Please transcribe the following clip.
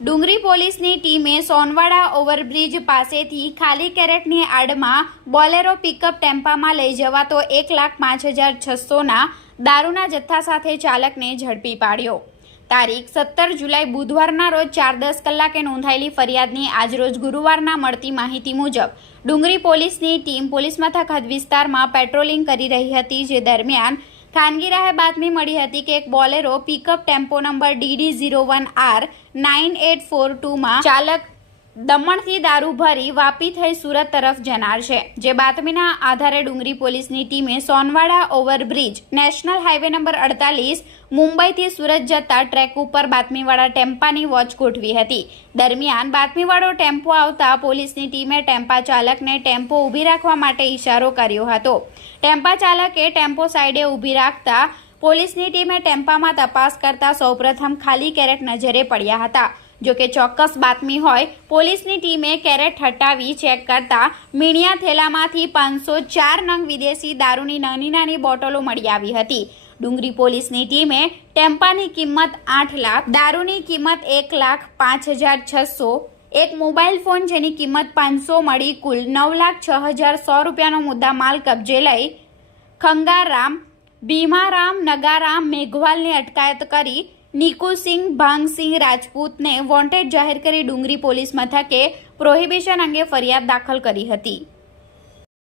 ડુંગરી પોલીસની ટીમે સોનવાડા ઓવરબ્રિજ પાસેથી ખાલી કેરેટની આડમાં બોલેરો પિકઅપ ટેમ્પામાં લઈ જવાતો એક લાખ પાંચ હજાર છસોના દારૂના જથ્થા સાથે ચાલકને ઝડપી પાડ્યો. તારીખ સત્તર જુલાઈ બુધવારના રોજ ચાર દસ કલાકે નોંધાયેલી ફરિયાદની આજરોજ ગુરુવારના મળતી માહિતી મુજબ, ડુંગરી પોલીસની ટીમ પોલીસ મથક હદ વિસ્તારમાં પેટ્રોલિંગ કરી રહી હતી, જે દરમિયાન ખાનગી રાહે બાતમી મળી હતી કે એક Bolero pickup tempo number DD zero one R nine eight four ટુમાં ચાલક દમણથી દારૂ ભરી વાપી થઈ સુરત તરફ જનાર છે, જે બાતમીના આધારે ડુંગરી પોલીસની ટીમે Sonwada overbridge national highway number અડતાલીસ મુંબઈથી સુરત જતા ટ્રેક ઉપર બાતમીવાળા ટેમ્પાની વોચ ગોઠવી હતી. દરમિયાન બાતમીવાળો ટેમ્પો આવતા પોલીસની ટીમે ટેમ્પા ચાલકને ટેમ્પો ઊભી રાખવા માટે ઇશારો કર્યો હતો. ટેમ્પા ચાલકે ટેમ્પો સાઈડે ઊભી રાખતા પોલીસની ટીમે ટેમ્પામાં તપાસ કરતા સૌપ્રથમ ખાલી કેરેટ નજરે પડ્યા હતા. જો કે ચોક્કસ બાતમી હોય, પોલીસની ટીમે કેરેટ હટાવી ચેક કરતા મીણિયા થેલામાંથી પાંચસો ચાર નંગ વિદેશી દારૂની નાની નાની બોટલો મળી આવી હતી. ડુંગરી પોલીસની ટીમે ટેમ્પાની કિંમત આઠ લાખ, દારૂની કિંમત એક લાખ પાંચ હજાર છસો, એક મોબાઈલ ફોન જેની કિંમત પાંચસો મળી કુલ નવ લાખ છ હજાર સો રૂપિયાનો મુદ્દા માલ કબજે લઈ ખંગારામ, ભીમારામ, નગારામ, મેઘવાલની અટકાયત કરી નિકુસિંહ ભાંગસિંહ રાજપૂતને વોન્ટેડ જાહેર કરી ડુંગરી પોલીસ મથકે પ્રોહિબિશન અંગે ફરિયાદ દાખલ કરી હતી.